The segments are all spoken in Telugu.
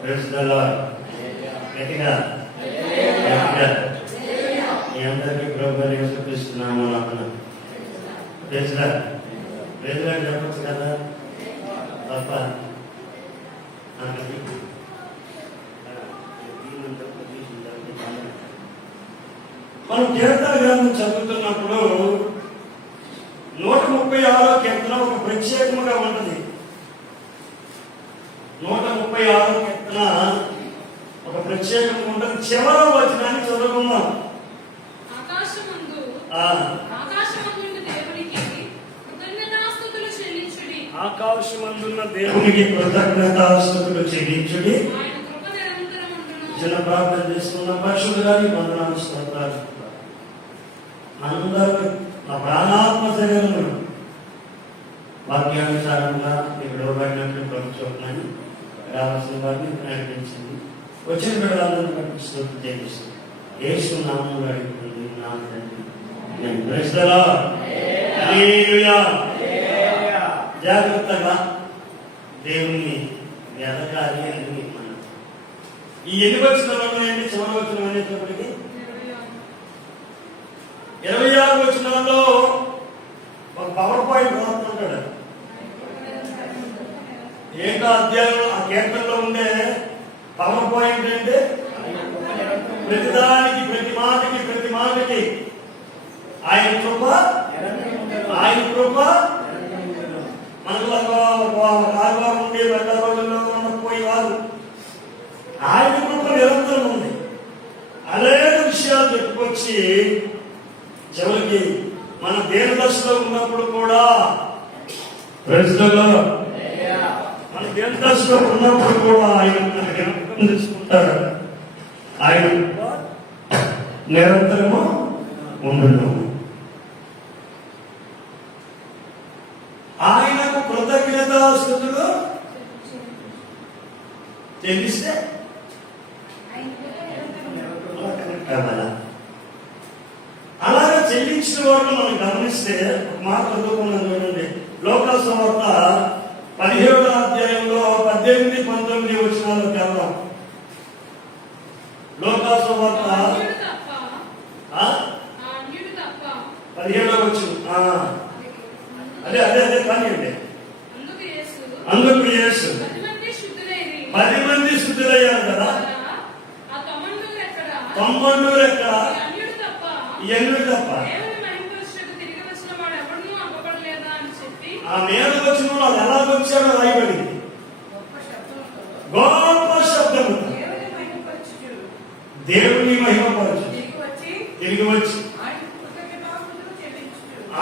Praise the lord. గట్టిగా మీ అందరికీ ప్రభువుని యేసుక్రీస్తు నామమున praise the Lord. Praise the Lord చెప్పొచ్చు కదా తప్ప మనం కీర్తన గ్రంథం చదువుతున్నప్పుడు 136వ కీర్తన ఒక ప్రత్యేకముగా ఉంటుంది. 136వ కీర్తన ఒక ప్రత్యేకంగా ఉంటుంది. చివరి వచనాన్ని చదువుకుందాం. ఆకాశమందున్న దేవునికి కృతజ్ఞతాస్తుతులు చెల్లించుడి. చిన్న ప్రార్థన చేసుకున్న పరిశుద్ధులని వందనాలు స్తోత్రాలు. అందరూ నా ప్రాణాత్మ శరీరములు వాక్యానుసారంగా ఇక్కడ ఇవ్వబడినట్లు ప్రభుత్వాన్ని రావాల్సిన వారిని ప్రకటించింది. వచ్చిన బిడ్డలందరూ బట్టి స్తోత్రం చేయిస్తుంది. యేసు నామములో అడుగుతుంది నా తండ్రి. Praise the Lord. హల్లెలూయా. జాగ్రత్తగా దేవుణ్ణి వెతకాలి అని మనం ఈ ఎన్ని వచనాలు ఏంటి? చివరి వచనం అనేటప్పటికీ 26 వచనాల్లో ఒక పవర్ పాయింట్ రాస్తుంటాడు. ఏంటో అధ్యాయం ఆ కీర్తనలో ఉండే పవర్ పాయింట్ అంటే ప్రతిదానికి ప్రతి మాటకి ఆయన కృప మనలో కాలువ ఉండి వెళ్ళ రోజుల్లో ఉండకపోయి వారు ఆయన కృప నిరంతరం ఉంది. అనేక విషయాలు చెప్పుకొచ్చి చివరికి మన దేని దశలో ఉన్నప్పుడు కూడా మన దేని దశలో ఉన్నప్పుడు కూడా ఆయన తీసుకుంటాడు. ఆయన నిరంతరము ఉండును. ఆయనకు కృతజ్ఞతాస్తుతులు చెల్లిస్తే అలాగే చెల్లించిన వారు మనం గమనిస్తే ఒక మాట చదువుకున్నాం చూడండి. లోకా సువార్త 17వ అధ్యాయంలో 18, 19 వచనాలు చదవం. లోకా సువార్త 17వ వచనం. అదే కానివ్వండి. అందుకు యేసు 10 మంది శుద్ధులయ్యారు కదా. 90 ఎక్కడ? ఎన్నుడు తప్ప ఆ మీద వచ్చిన వాళ్ళు ఎలా వచ్చారో రాయబడింది. గొప్ప శబ్దము దేవుని మహిమపరచు తిరిగి వచ్చి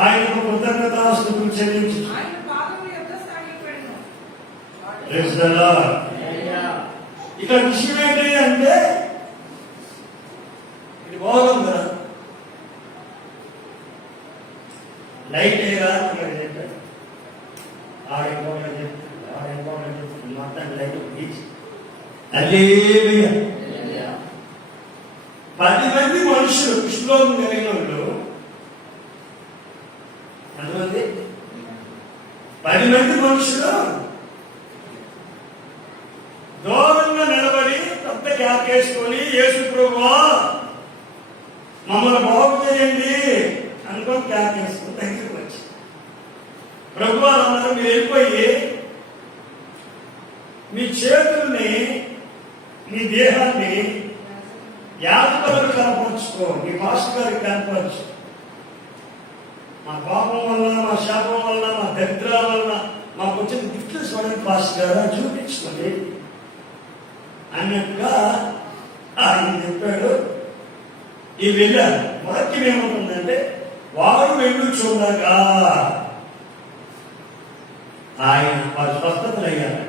ఆయనకు కృతజ్ఞతాస్తుతులు చెల్లించు. ఇక్కడ విషయం ఏంటి అంటే ఇది బాగుంది కదా. లైట్ అయ్యా మొత్తం లైట్ 10 మంది మనుషులు కృష్ణలోకం కలిగిన వాళ్ళు. ఎంతమంది? 10 మంది మనుషులు దూరంగా నిలబడి పెద్ద కేకేసుకొని యేసు ప్రభువా మమ్మల్ని బాగు చేయండి అనుకొని కేకేసుకొని దగ్గరికి వచ్చి ప్రభువా అన్నారు. మీరు వెళ్ళిపోయి మీ చేతుల్ని మీ దేహాన్ని యాజకులకు కనపరుచుకో, మీ పాస్టర్ గారికి కనపరచు. మా పాపం వల్ల, మా శాపం వల్ల, మా దరిద్రాల వల్ల మాకు వచ్చిన గిఫ్ట్లు చూడండి పాస్టర్ గారు చూపించుకోండి అన్నట్టుగా ఆయన చెప్పాడు. ఈ వెళ్ళారు. వాక్యం ఏమంటుందంటే వారు వెళ్ళు చూడగా ఆయన వారు స్వస్థతలు అయ్యారు.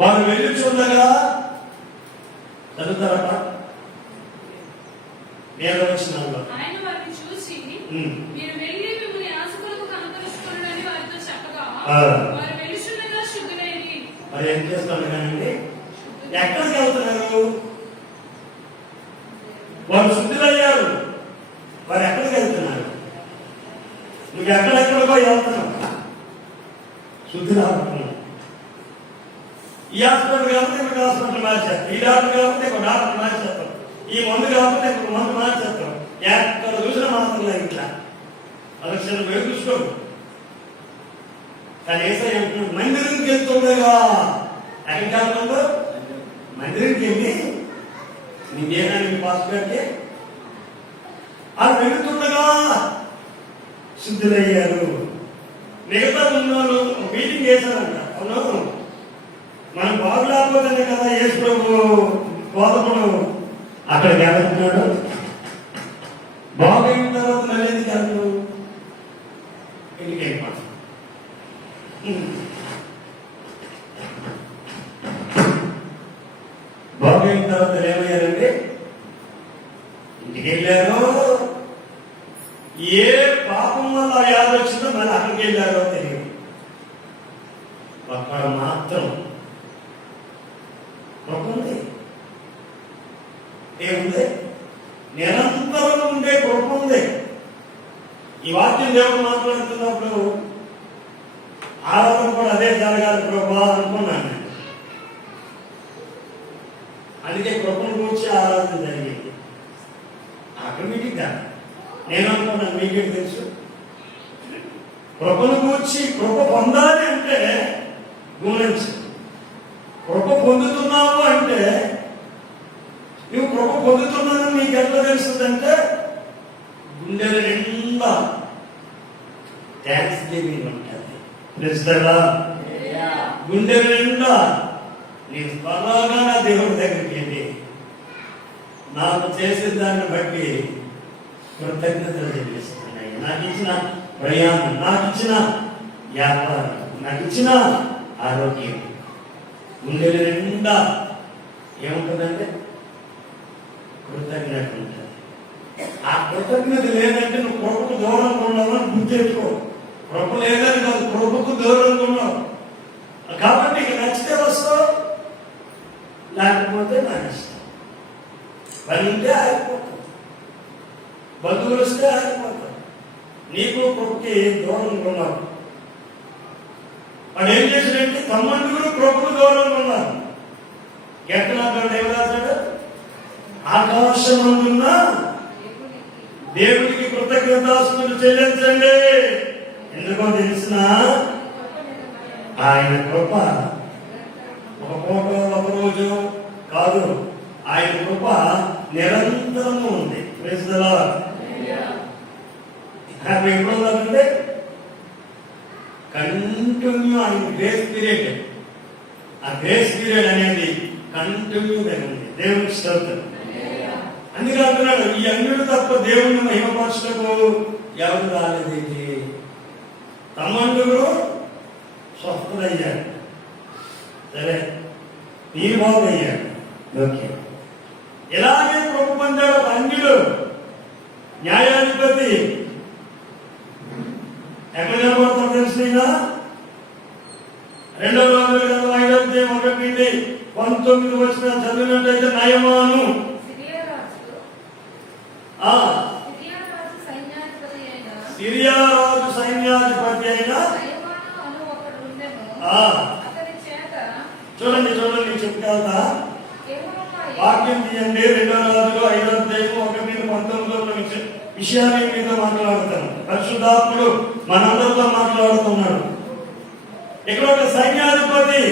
వారు వెళ్ళి చూడగా చదువుతారట మీద వచ్చిన మరి ఏం చేస్తాను కానీ ఎక్కడికి వెళ్తున్నారు? వారు శుద్ధులయ్యారు. వారు ఎక్కడికి వెళ్తున్నారు? నువ్వు ఎక్కడెక్కడికో వెళ్తున్నావు. శుద్ధి రాబడుతున్నావు. ఈ హాస్పిటల్ కాబట్టి ఇంకొక హాస్పిటల్ మార్చేస్తాం, ఈ డాక్టర్ కాబట్టి ఇంకొక డాక్టర్ మార్చేస్తాం, ఈ మందు కాబట్టి ఇంకొక మందు మార్చేస్తాం. ఎక్కడ చూసినా మాత్రం ఇట్లా అలక్షణ పేరు చూసుకోండి. కానీ ఏసై అంటున్నాడు మందిరంకి వెళ్తుండగా, ఎక్కడికి వెళ్తుందో మందిరంకి వెళ్ళి నీ దేహానికి పాస్పోర్ట్కి అది వెళుతుండగా శుద్ధులయ్యారు. మిగతా ఉన్నోళ్ళు మీటింగ్ చేశారంట. అవును, మనం బాగులేకపోతేనే కదా యేసు ప్రభు బోధకుడు అక్కడికి వెళ్తున్నాడు. బాగైన తర్వాత మళ్ళీ కాదు ఇంటికి వెళ్ళిపోతాం. బాగైన తర్వాత ఏమయ్యారండి? ఇంటికి వెళ్ళారు. ఏ పాపం వల్ల వ్యాధి వచ్చిందో మళ్ళీ అక్కడికి వెళ్ళారో తెలియదు. అక్కడ మాత్రం కృప ఏముంది? నిరంతరం ఉండే కృప ఉంది. ఈ వాక్యం దేవుడు మాట్లాడుతున్నప్పుడు ఆరాధన కూడా అదే జరగాలి ప్రభా అనుకున్నాను. అందుకే కృపను కూర్చి ఆరాధన జరిగింది. ఆటోమేటిక్ గా నేను అనుకున్నాను, మీకేం తెలుసు, కృపను కూర్చి కృప పొందాలి అంటే గమనించు. కృప పొందుతున్నావు అంటే నువ్వు కృప పొందుతున్నానని నీకు ఎట్లా తెలుస్తుందంటే గుండెల నిండా థ్యాంక్స్ గివింగ్ ఉంటుంది. తెలుస్తుందా? గుండెల నిండా నేను త్వరగా నా దేవుడి దగ్గరికి వెళ్ళి నాకు చేసిన దాన్ని బట్టి కృతజ్ఞతలు చెల్లిస్తున్నాయి. నాకు ఇచ్చిన ప్రయాణం, నాకు ఇచ్చిన వ్యాపారం, నాకు ఇచ్చిన ఆరోగ్యం, గుండెల నిండా ఏముంటుందంటే కృతజ్ఞత ఉంటుంది. ఆ కృతజ్ఞత లేదంటే నువ్వు కృపకు దూరంగా ఉన్నావని గుర్తెట్టుకో. కృప లేదని కాదు, కృపకు దూరంగా ఉన్నావు. కాబట్టి ఇక నచ్చితే వస్తావు, లేకపోతే నా ఇష్టం. పని ఉంటే ఆగిపోతావు, బంధువులు వస్తే ఆగిపోతావు. నీకు కృపకి దూరంగా ఉన్నావు. వాడు ఏం చేశాడంటే తమ్ముళ్ళు కృపకు దూరంగా ఉన్నారు. ఎక్కడ ఏం రాశాడు? ఆకాశమందున్న దేవుడికి కృతజ్ఞతాస్తుతులు చెల్లించండి. ఎందుకో తెలిసిన ఆయన కృప ఒక పూట ఒక రోజు కాదు, ఆయన కృప నిరంతరము ఉంది. ఎప్పుడు ఉందంటే కంటిన్యూ ఆయన గ్రేస్ పీరియడ్. ఆ గ్రేస్ పీరియడ్ అనేది కంటిన్యూగా ఉంది. దేవునికి స్తోత్రం. అందుకే అంటున్నాడు, ఈ అన్యుడు తప్ప దేవుణ్ణి మహిమపరచటకు ఎవరు రాలేదేంటి? తమ్ముళ్ళు స్వస్థులయ్యాడు, సరే నీ బాబు అయ్యాడు, ఓకే. ఇలాగే కృప పొందాడు అన్యుడు. న్యాయాధిపతి ఎక్కడ నిలబడతాం తెలిసిన 2వ రాజుల 5:1-19 వచ్చిన చదివినట్టయితే నయమాను సిరియా రాజు సైన్యాధిపతి అయిన చూడండి చెప్తా వాక్యం తీయండి. 2వ రాజులు 5:1-19 విషయాన్ని మీతో మాట్లాడుతాను. పరిశుద్ధాత్ముడు మనందరితో మాట్లాడుతున్నాడు. ఇక్కడ ఒక సైన్యాధిపతి,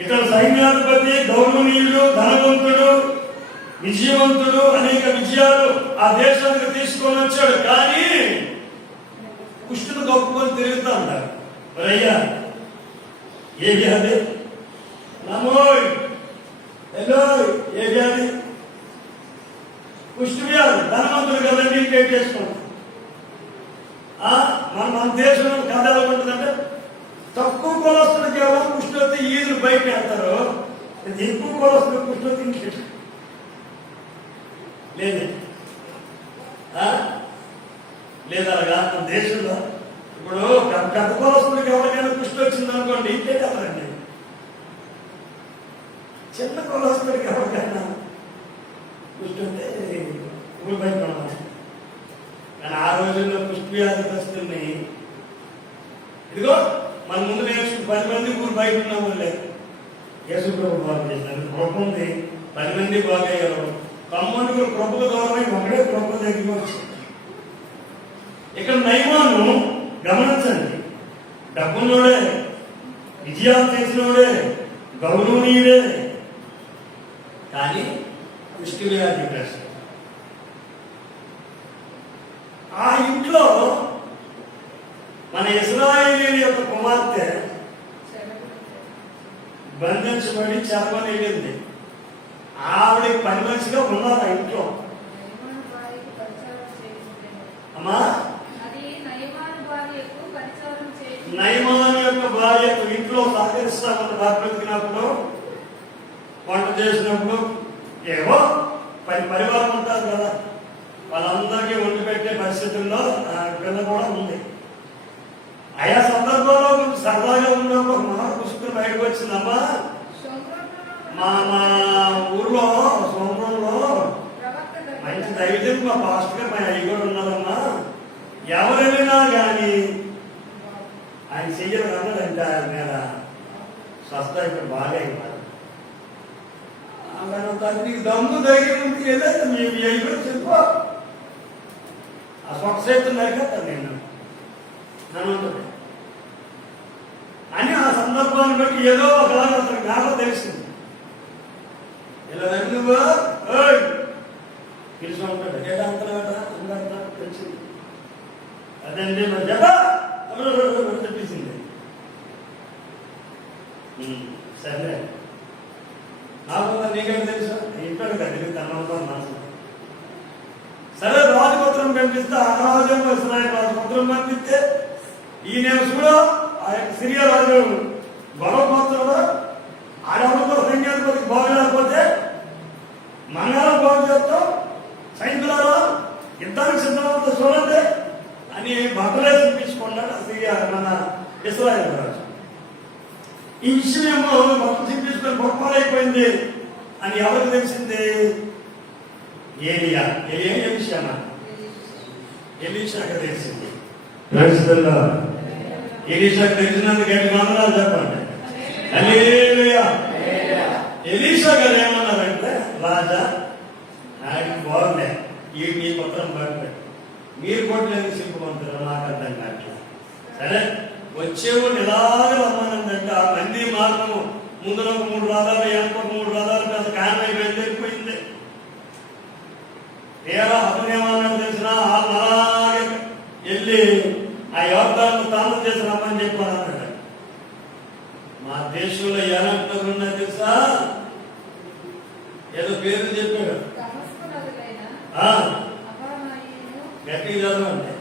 ఇతడు సైన్యాధిపతి గౌరవనీయుడు, ధనవంతుడు, విజయవంతుడు, అనేక విజయాలు ఆ దేశానికి తీసుకొని వచ్చాడు. కానీ కుష్టును కప్పుకొని తిరుగుతా ఉంటారు. అయ్యా ఏ వ్యాధి? నమోయ్ హలో, ఏ వ్యాధి? కుష్టు వ్యాధి. ధనవంతుడు కదండి, ఇంకేం చేసుకోండి. మన దేశంలో కథ ఎలా ఉంటుందంటే తక్కువ కులస్తులకి ఎవరో కుష్టి ఈదులు బయట వెళ్తారు, ఎక్కువ కులస్తులు కుష్టి ఇంకేట లేదు. లేదా మన దేశంలో ఇప్పుడు పెద్ద కులస్తులకి ఎవరికైనా కుష్టి వచ్చింది అనుకోండి, ఇంకేట వెళ్తారండి. చిన్న కులస్తులకి ఎవరికైనా కుష్టి వస్తే ఊరు బయట పడతారు. కానీ ఆ రోజుల్లో కుష్టి వ్యాధిగ్రస్తుల్ని ఇదిగో మన ముందు నేర్చుకుని 10 మంది ఊరు బయట ఉన్నాము లేదు. యేసు ప్రభు బాగు చేశారు, కృప ఉంది, 10 మంది బాగయ్యారు. కమ్మనుకు కృపకు దూరమై ఒకడే కృప దగ్గరికి వచ్చింది. ఇక్కడ నయమాను గమనించండి, డబ్బున్నోడే, విజయాలు చేసినోడే, గౌరవనీయుడే, కానీ కుష్టి వ్యాధిగ్రస్తుడు. ఆ ఇంట్లో మన ఇశ్రాయేలీయుల యొక్క కుమార్తె బంధించబడి చెరమని వెళ్ళింది. ఆవిడ పని మనిషిగా ఉన్నారు ఆ ఇంట్లో. అమ్మా, నయమాను యొక్క భార్యకు ఇంట్లో సహకరిస్తామని బ్రతికినప్పుడు, వంట చేసినప్పుడు ఏవో పరివారం ఉంటారు కదా, వాళ్ళందరికీ వండి పెట్టే పరిస్థితుల్లో పిల్ల కూడా ఉంది. ఆయా సందర్భంలో సరదాగా ఉన్నప్పుడు మా పుస్తకం బయటకు వచ్చిందమ్మా. మా ఊర్లో సోమరంలో మంచి దైవజన్ మా పాస్టర్ మా అయ్యి కూడా ఉన్నారమ్మా. ఎవరైనా కానీ ఆయన చెయ్యరు అన్నాడంటే ఆయన మీద స్వస్థ ఇక్కడ బాగా అయిపోయారు. నీకు దమ్ము ధైర్యం ఉంది లేదా మీ అయ్యి చెప్పు, ఆ స్వచ్ఛత నరికేస్తాను నేను అని అని ఆ సందర్భాన్ని బట్టి ఏదో ఒకలాగా అతను గాఢ తెలిసింది. ఇలా నువ్వు పిలిచి ఉంటాడు, ఏడా అంతలాట అందరితా తెలిసింది. అదండి మరి జపా తెప్పించింది. సరే నాకు నీకేం తెలుసు, ఇంట్లో కదా తన మనసు. సరే రాజపత్రం పంపిస్తే ఆ రాజు రాజపత్రం పంపిస్తే ఈయన చూడ ఆ యొక్క సిరియా రాజు గొడవపోతాడు. ఆడవాళ్ళు సైన్యాధిపతి బాగు లేకపోతే మంగళం బాగు చేస్తాం, సైనికులారా యుద్ధానికి సిద్ధమవుతా చూడండి అని బట్టలే చూపించుకున్నాడు సిరియా మన ఇశ్రాయేలు రాజు. ఈ విషయమేమో బట్టలు చూపించుకొని గొప్పలైపోయింది అని ఎవరికి తెలిసింది? ఏలియా. ఏ విషయమా? ఎలీషాకు తెలిసింది. ఎలీషాకు తెలిసినందుకు ఎన్ని వందనాలు చెప్పండి. హల్లెలూయా. ఎలీషా గారు ఏమన్నారంటే, రాజా నాకు బాగుండే, ఈ మీ పత్రం పడిపోయి మీరు కొట్టలేదు సింపుకుంటారు, నాకు అర్థం కావట్లా. సరే వచ్చేవాళ్ళు ఇలాగే రమ్మానందంటే ఆ మంది మార్గము ముందులో 3 రథాలు, వెనక 3 రథాలు పెద్ద కారణం వెళ్ళిపోయింది. ఏరా అతను ఏమన్నాడు తెలిసిన, అలాగే వెళ్ళి ఆ యోర్దాను తాను చేసి రమ్మని చెప్పాను అన్నాడు. మా దేశంలో ఎలాంటి ఉన్నాయి తెలుసా? ఏదో పేరు చెప్పాడు, గట్టిగా చదవండి,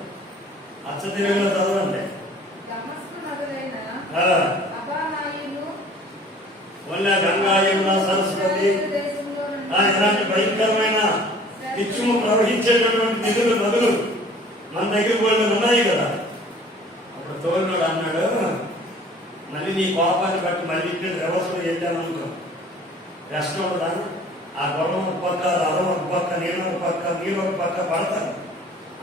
అచ్చ తెలుగులో చదవండి. గంగా, యమున, సరస్వతి ఇలాంటి భయంకరమైన నిత్యము ప్రవహించేటటువంటి నదులు మన దగ్గర వాళ్ళు ఉన్నాయి కదా. అప్పుడు తోలినాడు అన్నాడు, మళ్ళీ నీ కోపాన్ని బట్టి మళ్ళీ వ్యవస్థలో వెళ్ళామనుకో కష్టం ఉండదా? ఆ గొడవ ఒక పక్క, రథం ఒక పక్క, నేను ఒక పక్క, మీరు ఒక పక్క పడతారు.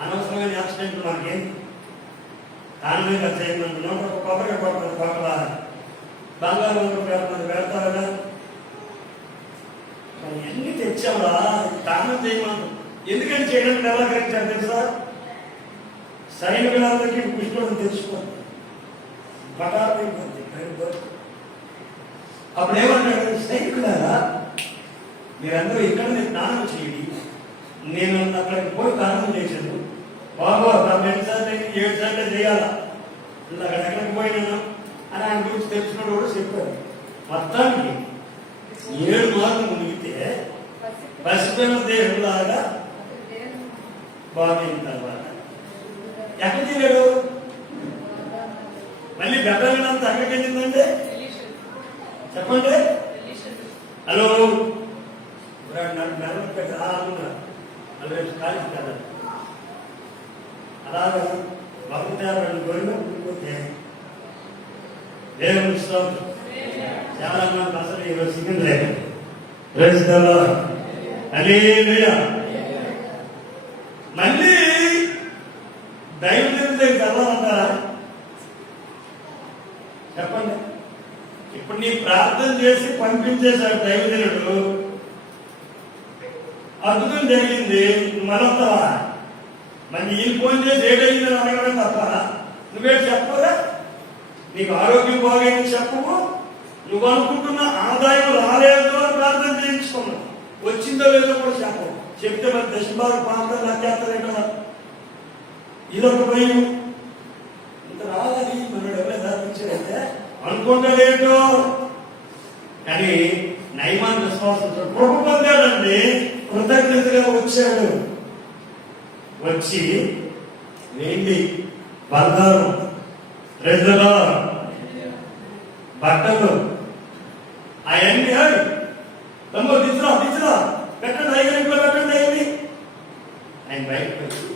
అనవసరమైన యాక్సిడెంట్ మనకి కారణంగా చేయమని నోట ఒక కొబ్బరి కొడుతుంది, పక్కల బంగారం పెడతారుగా. ఎన్ని తెచ్చావా దానం చేయమను. ఎందుకని చేయడానికి నిరాకరించారు తెలుసా? సైనికులందరికీ పుష్పం తెచ్చుకోండి, పటాలు అప్పుడు ఏమన్నాడు? సైనికులారా మీరందరూ ఇక్కడ దానం చేయండి, నేను అక్కడికి పోయి దానం చేశాను బాబు. 2 సార్లు 7 సార్లు చేయాలా, అక్కడ ఎక్కడికి పోయినాను అని ఆయన గురించి తెలుసుకున్నాడు కూడా చెప్పారు. మొత్తానికి 7 మార్లు మునిగితే పసిపిల్ల దేవులాగా బాగైన తర్వాత ఎక్కడ తిరిగాడు? మళ్ళీ గడ్డలంతా అక్కడికి వెళ్ళిందంటే చెప్పండి. హలో కాలేజీ కదా అలాగా భక్తాన్ని పోయినపోతే దేవుని స్తోత్రం. చాలా మంది అసలు ఈరోజు సిగ్గు లేదు. హల్లెలూయా. మళ్ళీ దైవం దగ్గరికి వెళ్ళాలంటారా? చెప్పండి. ఇప్పుడు నీ ప్రార్థన చేసి పంపించేశాడు దైవజనుడు, అద్భుతం జరిగింది, నువ్వు మనొస్తావా? మరి ఈయన ఫోన్ చేసి ఏడైందని అడగడం తప్ప నువ్వే చెప్పరా? నీకు ఆరోగ్యం బాగైంది చెప్పవు, నువ్వు అనుకుంటున్న ఆదాయం రాలేదు అని ప్రార్థన చేయించుకున్నావు, వచ్చిందో లేదో కూడా చెప్పవు. చెప్తే మరి దశభాగ ప్రాంతాలు లెక్కేస్తారేట, ఇదొక భయం. ఇంత రాదని మనడు ఎవరైనా దాపించాడంటే అనుకుంటాడేంటో. కానీ నయమాన్ విశ్వాసం కృప పొందాడండి, కృతజ్ఞతగా వచ్చాడు. వచ్చి వెండి బంగారం ప్రజలు బట్టలు అవన్నీ తమ్ముడు తీసురా పెట్టండి, ఐదు పెట్టండి అయ్యి. ఆయన బయటకు వచ్చి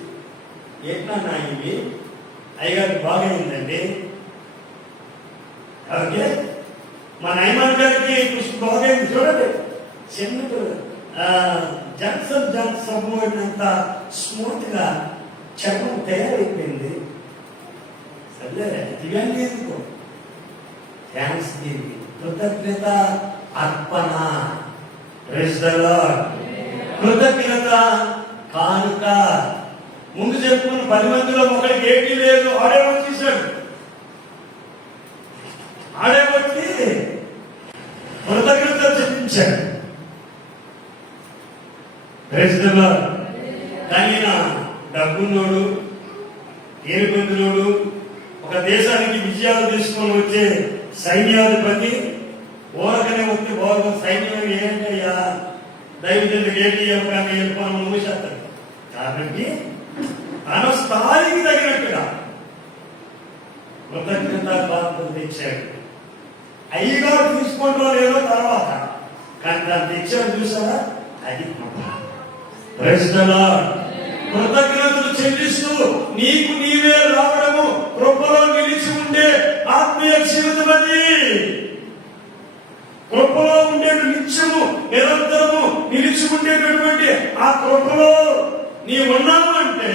ఏంటన్నా ఇవి? అయ్యగారికి బాగైందండి. ఓకే, మా నయమాన్ గారికి కృష్ణ బాగైంది. చూడండి, చిన్న జంక్షన్ సబ్బుడినంత స్మూత్ గా చర్మం తయారైపోయింది. సరే, ఇవన్నీ ఎందుకు? థ్యాంక్స్ గివింగ్, కృతజ్ఞత అర్పణ. Praise the Lord. కృతజ్ఞత కానుక. ముందు చెప్పుకున్న 10 మందిలో ఒకరికి ఏమీ లేదు, ఆడే వచ్చేసాడు. ఆడే వచ్చి కృతజ్ఞత చెప్పించాడు. Praise the lord. కానీ నా డబ్బున్నోడు, ఏరుకొందులోడు, ఒక దేశానికి విజయాలు తీసుకొని వచ్చే సైన్యాధిపతి ఓరకనే వచ్చి ఓరక సైన్యం ఏంటయ్యా దైవజనుడికి ఏంటి కానీ వెళ్ళిపోవడం మూసేస్తాడు. కాబట్టి తన స్థాయికి తగినట్టుగా కృతజ్ఞత బాధ్యత తెచ్చాడు. అయ్యగారు తీసుకుంటారో లేదో తర్వాత, కానీ దాన్ని తెచ్చాడు చూసారా, అది ప్రైజ్ ది లార్డ్. కృతజ్ఞతలు చెల్లిస్తూ నీకు నీవే రావడము కృపలో నిలిచి ఉండే ఆత్మీయ జీవితం. అది కృపలో ఉండే నిత్యము నిరంతరము నిలిచి ఉండేటటువంటి ఆ కృపలో నీ ఉన్నాము అంటే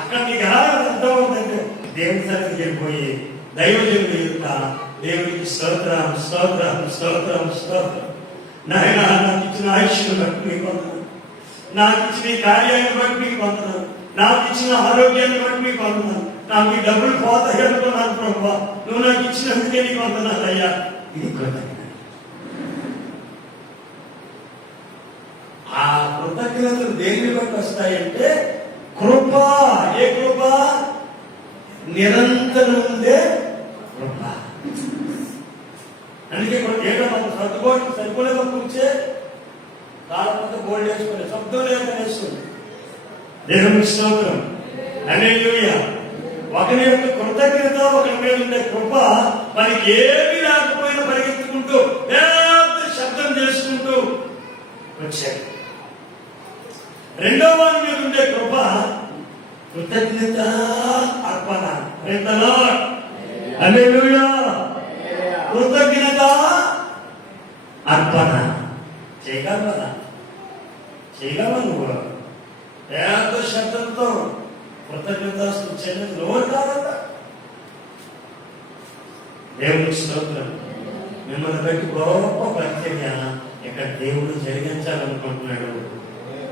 అక్కడ నీకు ఎలా అర్థమవుతుందంటే దేవుని సన్నిధికి వెళ్ళిపోయి దైవజనుడి యొక్క దేవునికి స్తోత్రం స్తోత్రం స్తోత్రం స్తోత్రం. నాయన నాకు ఇచ్చిన ఆయుష్ను బట్టి మీకు వందనాలు, నాకు ఇచ్చిన ఈ కార్యాన్ని బట్టి మీకు వందనాలు, నాకు ఇచ్చిన ఆరోగ్యాన్ని బట్టి మీకు వందనాలు, నాకు ఈ డబ్బులు పోతాయి అనుకున్నాను ప్రభు, నువ్వు నాకు ఇచ్చినందుకే నీకు వందనాలు అయ్యా. ఇది కృతజ్ఞత. ఆ కృతజ్ఞతలు దేన్ని బట్టి వస్తాయంటే కృప. ఏ కృప? నిరంతరం ఉండే కృప. అందుకే ఏదో మనం సర్దుకోవడం సరిపోలేదో కూర్చే కాళ్ళ గోల్డ్ వేసుకుని శబ్దం లేక వేసుకుని దేవునికి స్తోత్రం. హల్లెలూయా. ఒకరి యొక్క కృతజ్ఞత, ఒకరి మీద ఉండే కృప మనకి ఏమీ లేకపోయినా పరిగెత్తుకుంటూ పెద్ద శబ్దం చేసుకుంటూ వచ్చాడు. రెండో వారి మీద ఉండే కృప కృతజ్ఞత అర్పణ. Praise the Lord. హల్లెలూయా. కృతజ్ఞత అర్పణ చేయగలవా? చేయగలవా? నువ్వు పెద్ద శబ్దంతో కృతజ్ఞత చెల్లించి నోరు కాదా? దేవునికి స్తోత్రం. మిమ్మల్ని బట్టి గొప్ప ప్రత్యేక ఇక్కడ దేవుడు జరిగించాలనుకుంటున్నాడు.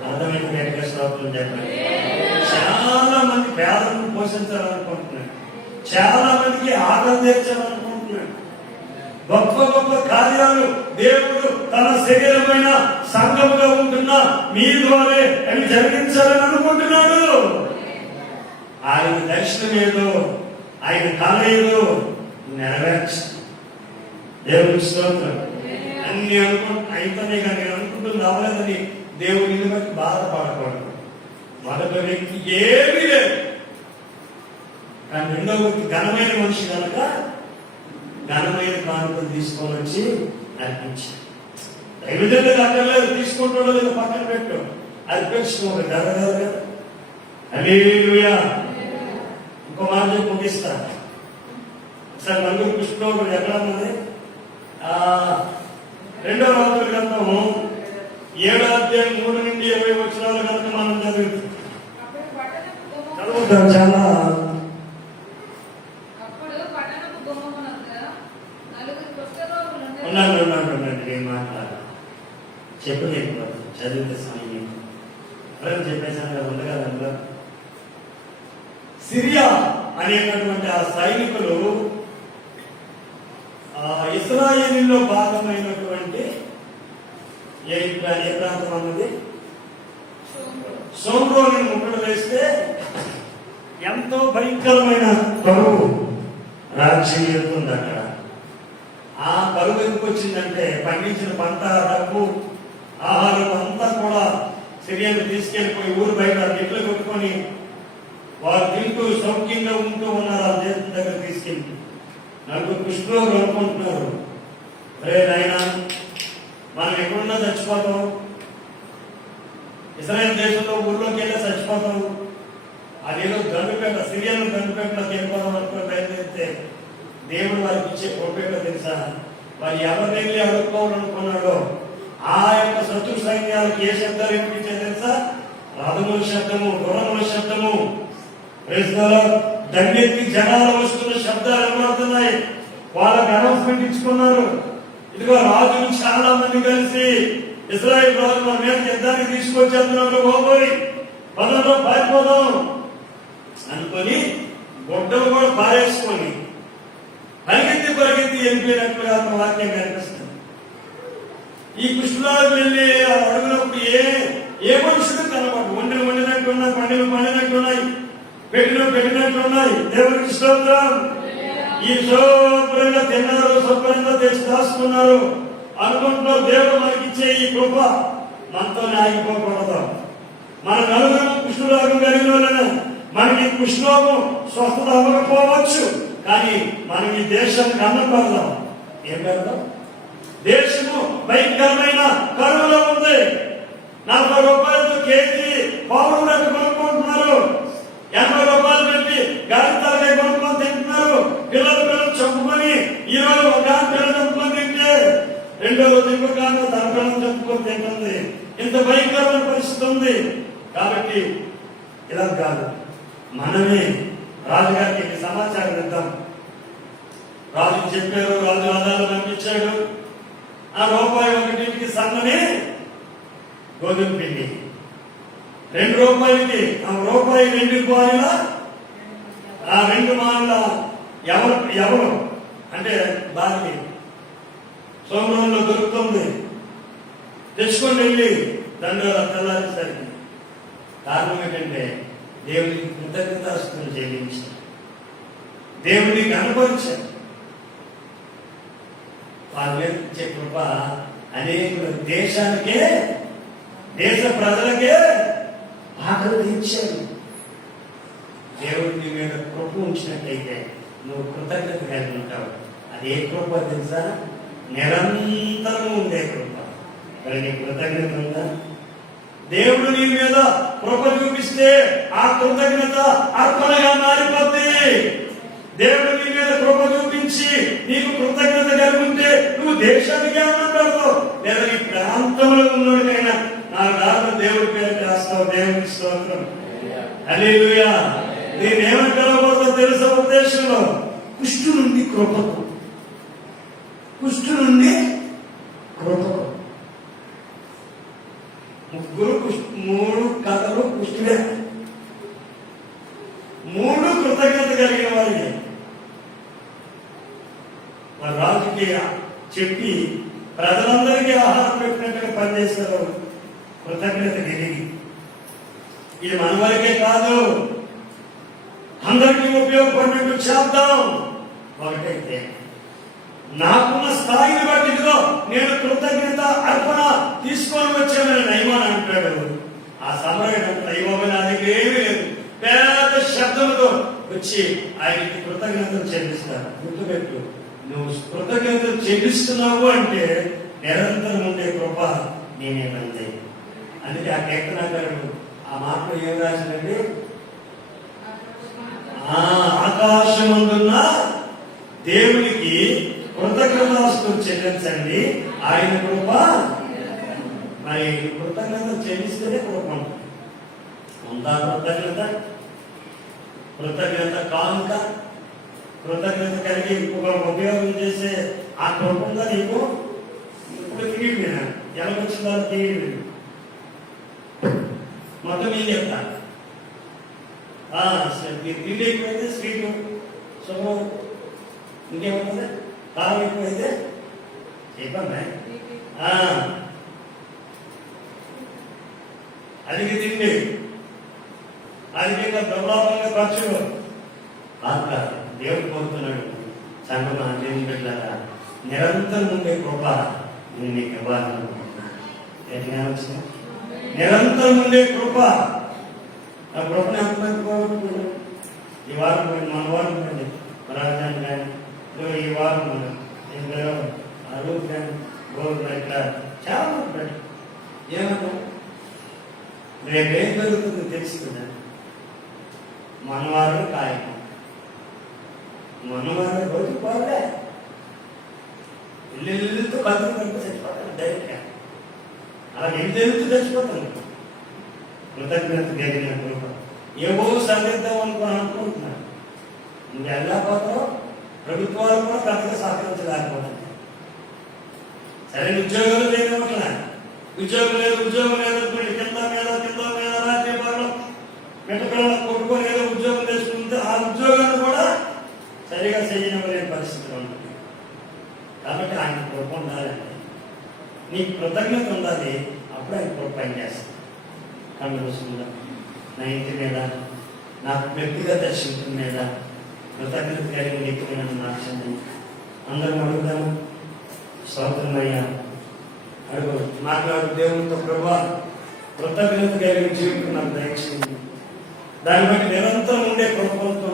అర్థమైన గట్టిగా స్తోత్రం చెప్పండి. చాలా మంది పేదలను పోషించాలనుకుంటున్నాడు, చాలా మందికి ఆదరణ తీర్చాలనుకుంటున్నాడు. గొప్ప గొప్ప కార్యాలు దేవుడు తన శరీరమైన సంఘముగా ఉంటున్న మీ ద్వారా అవి జరిగించాలని అనుకుంటున్నాడు. ఆయన దర్శనం ఏదో, ఆయన కళ ఏదో నెరవేర్చు. దేవుని స్తోత్రం. అన్ని అయితేనే కానీ అనుకుంటుంది అవ్వలేదని దేవుడిని బట్టి బాధపడకూడదు. మొదటి వ్యక్తి ఏమీ లేదు, కానీ రెండో వ్యక్తి ఘనమైన మనిషి కనుక ఘనమైన కానుకలు తీసుకొని వచ్చి అర్పించాడు. దైవజనుడు అక్కర్లేదు, తీసుకుంటాడో లేదో పక్కన పెట్టు, అర్పించుకోండి. జరగదు. హల్లెలూయా. ఇంకో మాట చెప్పి ముగిస్తా. ఒకసారి నలుగురు పుష్పంలో ఎక్కడ ఉన్నది? 2వ రాజుల గ్రంథము 7వ అధ్యాయం 3 నుండి 20 వచనాలు కనుక మనం చదువుతాం. చాలా ఉండండి నేను మాట్లాడాలి. చెప్పలేకపోతాను, చదివితే సమయం ఎవరైనా చెప్పేశాను కదా, ఉంది కదా అందులో. సిరియా అనేటటువంటి ఆ సైనికులు ఇశ్రాయేలులో భాగమైనటువంటి ఏ ప్రాంతం అన్నది సోమ్రోని ముట్టడి వేస్తే ఎంతో భయంకరమైన కరువు రాజ్యం వెళ్తుంది అక్కడ. ఆ కరువు ఎందుకు వచ్చిందంటే పండించిన పంట, డబ్బు, ఆహారం అంతా కూడా సిరియాను తీసుకెళ్లిపోయి ఊరు బయట నెట్లు కొట్టుకొని వారు తింటూ సౌఖ్యంగా ఉంటూ ఉన్నారు. ఆ దేశం దగ్గర తీసుకెళ్ళి నలుగురు కృష్ణులు అనుకుంటున్నారు, అరే నాయన మనం ఎక్కడున్నా చచ్చిపోతాం, ఇజ్రాయెల్ దేశంలో ఊర్లోకి వెళ్ళి చచ్చిపోతాం, అదేదో దండుపేట సిరియాను దండుపేటలోకి వెళ్ళిపోదాం అనుకుని బయలుదేరితే దేవుడు వారికి ఇచ్చే కోపేట తెలుసా? వారు ఎవరిని వెళ్ళి అడుక్కోవాలనుకున్నాడో ఆ యొక్క శత్రు సైన్యాలకు ఏ శబ్దాలు వినిపించే తెలుసా? రథముల శబ్దము, గుర్రముల శబ్దము, దండెత్తి జనాలు వస్తున్న శబ్దాలు వినబడుతున్నాయి. వాళ్ళకి అనౌన్స్మెంట్ ఇచ్చుకున్నారు, ఇదిగో రాజులు చాలా మంది కలిసి ఇజ్రాయెల్ రాజు మన మీద యుద్ధానికి తీసుకొచ్చేస్తున్నారు, పోయి పదంలో పారిపోదాం అనుకొని గొడ్డలు కూడా పారేసుకొని పరిగెత్తి వెళ్ళిపోయినట్లుగా వాక్యం కనిపిస్తుంది. ఈ కృష్ణురాజు వెళ్ళి అడుగునప్పుడు ఏ మనుషులు కనబడు, వండినట్టున్నాయి, పండినట్టున్నాయి, పెట్టినట్టున్నాయి. దేవుడికి స్తోత్రం. ఈ శుభ్రంగా తిన్నారు, శుభ్రంగా తెచ్చి దాచుకున్నారు అనుకుంటున్నారు. దేవుడు మనకి ఇచ్చే ఈ కృప మనతో ఆగిపోకూడదు. మన నలుగురు కృష్ణురాగం కలిగిన మనకి కృష్ణోగం స్వస్థత అవ్వకపోవచ్చు, కానీ మనం ఈ దేశానికి అన్నం పెడదాం. ఏం పెడదాం? దేశము భయంకరమైన కరువులో ఉంది. 40 రూపాయలతో కేజీ పౌడర్ పెట్టి కొనుక్కుంటున్నారు, 80 రూపాయలు పెట్టి గాలితాలే కొనుక్కొని తింటున్నారు. పిల్లలు చంపుకొని ఈరోజు ఒక పిల్లలు చంపుకొని తింటే రెండో రోజు ఇంకొక తన పిల్లలు చంపుకొని తింటుంది. ఇంత భయంకరమైన పరిస్థితి ఉంది. కాబట్టి ఇలా కాదు, మనమే రాజుగారికి సమాచారం ఇద్దాం. రాజు చెప్పారు, రాజు రథాలు పంపించాడు. ఆ రూపాయి ఒకటికి సన్నని గోధుమ పిండి, 2 రూపాయలకి ఆ రూపాయి 2 మాయిల, ఆ 2 మాయిల ఎవరు అంటే దానికి సోమరంలో దొరుకుతుంది, తెచ్చుకొని వెళ్ళి దండోర తెల్లారేసరికి. కారణం ఏంటంటే దేవుడికి కృతజ్ఞతాస్తుతులు చెల్లించారు, దేవుడిని కనపరిచారు. వాళ్ళ మీద ఇచ్చే కృప అనేక దేశానికే, దేశ ప్రజలకే ఆకలి తీర్చారు. దేవుడి మీద కృప ఉంచినట్టయితే నువ్వు కృతజ్ఞత కలిగి ఉంటావు. అదే కృప తెలుసా? నిరంతరం ఉండే కృప. మరి నీ కృతజ్ఞత ఉందా? దేవుడు నీ మీద కృప చూపిస్తే ఆ కృతజ్ఞత అర్పణగా మారిపోద్ది. దేవుడు నీ మీద కృప చూపించి నీకు కృతజ్ఞత కలిగి ఉంటే నువ్వు దేశానికి ఏమన్నావు, లేదా నీ ప్రాంతంలో ఉన్నోడికైనా నా రాత్రి దేవుడి పేరు రాస్తావు. దేవుడికి స్తోత్రం. హల్లెలూయా. నేనేమంటారో తెలుసా? ఉద్దేశంలో కుష్టు నుండి కృపకు, కుష్టు నుండి కృపకు. 3 కథలు కుష్టులే, 3 కృతజ్ఞత కలిగిన వారికి. మన రాజుకి చెప్పి ప్రజలందరికీ ఆహారం పెట్టినట్టుగా పనిచేస్తారు కృతజ్ఞత కలిగి. ఇది మన వరకే కాదు, అందరికీ ఉపయోగపడినట్టు చేద్దాం. ఒకటైతే నాకున్న స్థాయిని బట్టి ఇదిగో నేను కృతజ్ఞత అర్పణ తీసుకొని వచ్చానని నయమాన్ అంటాడు. ఆ సమరయుడు నయమని అది ఏమీ లేదు, పెద్ద శబ్దంతో వచ్చి ఆయనకి కృతజ్ఞతలు చెల్లిస్తారు. గుర్తుపెట్టు, నువ్వు కృతజ్ఞతలు చెల్లిస్తున్నావు అంటే నిరంతరం ఉండే కృప నేనేమంది. అందుకే ఆ కీర్తనకారుడు ఆ మాటలో ఏం రాసిందండి? ఆకాశమందున్న దేవునికి కృతజ్ఞతాస్తుతులు చెల్లించండి, ఆయన కృప. మరి కృతజ్ఞత చెల్లిస్తేనే కృప ఉంటుంది. ఉందా కృతజ్ఞత? కృతజ్ఞత కానుక కృతజ్ఞత కలిగి ఒక ఉపయోగం చేసే ఆ కృప ఉందా నీకు? ఇప్పుడు తిరిగిపోయినా ఎలాగొచ్చిందో తిరిగిపోయింది. మొత్తం ఏం చెప్తా, తిండి ఎక్కువైతే స్వీటు శుభ్రం, ఇంకేముంటుంది కారం ఎక్కువైతే చెప్పండి. అదికి తిండి, అధికంగా ప్రబలంగా ఖర్చులు ఆత్మ దేవుడు కోరుతున్నాడు. సంగమా దేవుని బిడ్డలారా, నిరంతరం ఉండే కృప నేను నీకు ఇవ్వాలనుకుంటున్నాను. నిరంతరం ఉండే కృప, ఆ కృపను ఎంతమంది కోరుకుంటున్నాడు? ఈ వారం మన వారం ఉండండి రాజధాని కానీ ఈ వారం అరువు కానీ గోరు ఇట్లా చాలా ఉంటాడు. ఏమన్నా రేపేం జరుగుతుందో తెలుసు కదా. మనవారు కాయకం, మనవారు రోజు పోలే ఇల్లుతో బతుకు కనుక చచ్చిపోతాను డైరెక్ట్గా. అలా ఏం జరుగుతూ చచ్చిపోతాను. కృతజ్ఞత కలిగిన కృప ఏవో సందిద్దాం అనుకుంటున్నాను. నువ్వు వెళ్ళకపోతావు, ప్రభుత్వాలు కూడా పెద్దగా సహకరించలేకపోతున్నాయి. సరే ఉద్యోగాలు లేకపోతున్నా, ఉద్యోగం లేదు కింద మీద రాత్రి పగలు పిల్లలు కొట్టుకొని ఏదో ఉద్యోగం చేసుకుంటే ఆ ఉద్యోగాన్ని కూడా సరిగా చేయలేని పరిస్థితులు ఉంటుంది. కాబట్టి ఆయన కృప ఉండాలండి. నీకు కృతజ్ఞత ఉండాలి, అప్పుడు ఆయన కృప పనిచేస్తుంది. కళ్ళు చూసుకుందా నా ఇంటి మీద, నాకు వ్యక్తిగత శిల్పం మీద కృతజ్ఞత కలిగి నీకు నన్ను మార్చండి. అందరం అడుగుతాము. స్తోత్రమయ్యా అడుగు, మాట్లాడు దేవునితో. ప్రభా, కృతజ్ఞత కలిగిన జీవితం నాకు దయచేయండి. దాన్ని బట్టి నిరంతరం ఉండే కృపలతో